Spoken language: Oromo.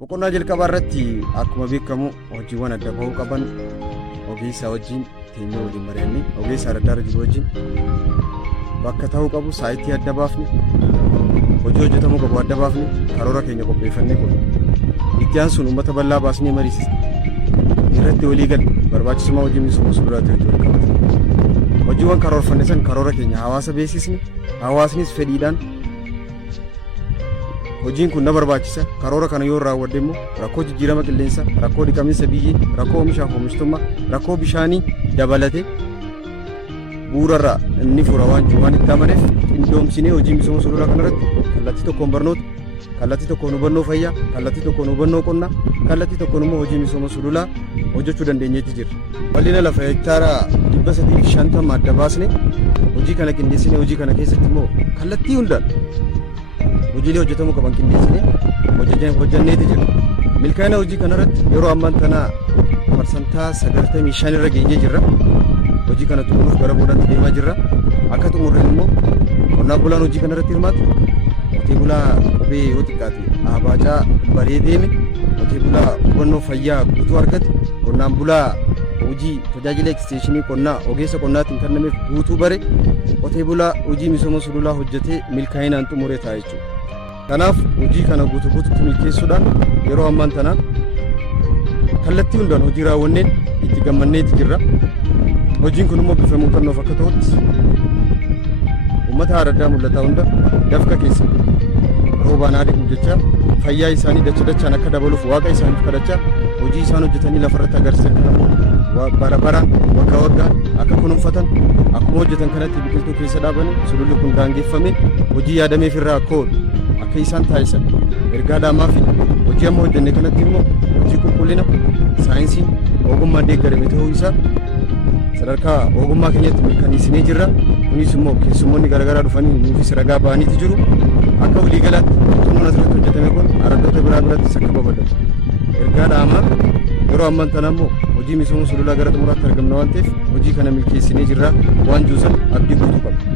Boqonnaa jalqabaa irratti akkuma beekamu hojiiwwan adda bahuu qaban ogeessa wajjin teenyee waliin mari'annee ogeessa adda addaa jiru wajjin bakka ta'uu qabu saayitii adda baafne hojii hojjetamuu qabu adda baafne karoora keenya qopheeffannee qoodna. Itti aansuun uummata bal'aa baasnee mariisisa. Irratti walii galle barbaachisummaa hojii misooma sululaatii hojii wal qabata. Hojiiwwan karoorfanne san karoora keenya hawaasa beeksisne hawaasnis fedhiidhaan hojiin kun na barbaachisa karoora kana yoo raawwadde immoo rakkoo jijjiirama qilleensa rakkoo dhiqamiinsa biyyee rakkoo oomishaaf oomishtummaa rakkoo bishaanii dabalate bu'uurarraa inni fura waan itti amaneef qindoomsinee hojii misooma sululaa kanarratti kallattii tokkoon barnoota kallattii tokkoon hubannoo fayyaa kallattii tokkoon hubannoo qonnaa kallattii tokkoon immoo hojii misooma sululaa hojjechuu dandeenyeetti jirra. Bal'ina lafa hektaara 350 adda baasne hojii kana qindeessine hojii kana keessatti immoo kallattii hundaan hojiilee hojjetamuu qaban qindeessine hojjanneeti jira. Milkaa'ina hojii kanarratti yeroo ammaan tana parsantaa 95 irra geenyee jirra. Hojii kana xumuruuf gara boodaatti deemaa jirra. Akka xumurre immoo qonnaan bulaan hojii kanarratti hirmaatu qotee bulaa qubee yoo xiqqaate abaacaa baree deeme qotee bulaa hubannoo fayyaa guutuu argate qonnaan bulaa hojii tajaajila eksteenshinii qonnaa ogeessa qonnaatiin kennameef guutuu bare qotee bulaa hojii misooma sululaa hojjetee milkaa'inaan xumuree ta'a jechuudha. Kanaaf hojii kana guutuutti milkeessuudhaan yeroo ammaan tana kallattii hundaan hojii raawwanneen itti gammanneeti jirra. Hojiin kun immoo bifa muuxannoof akka ta'utti uummata adda mul'ataa hunda dafqa keessa roobaan adeemu jecha fayyaa isaanii dachaan akka dabaluuf waaqa isaaniif kadhachaa hojii isaan hojjetanii lafarratti agarsiisan kana bara baraan waggaa waggaan akka kunuunfatan akkuma hojjetan kanatti biqiltuu keessa dhaabanii sululli kun daangeffamee hojii yaadameef irraa akka oolu akka isaan taasisan ergaa dhaamaa fi hojii amma hojjenne kanatti immoo hojii qulqullina saayinsiin ogummaa deeggarame ta'uu isaa sadarkaa ogummaa keenyatti mirkaneessinee jirra. Kunis immoo keessummoonni garaagaraa dhufanii nuufis ragaa ba'aniiti jiru. Akka waliigalaatti xumuun asirratti hojjetame kun araddoota biraa birattis akka babal'atu ergaa dhaamaa yeroo ammaan tana immoo hojii misooma sululaa gara xumuraatti argamna waan ta'eef hojii kana milkeessinee jirra waan juusan abdii guutuu qaba.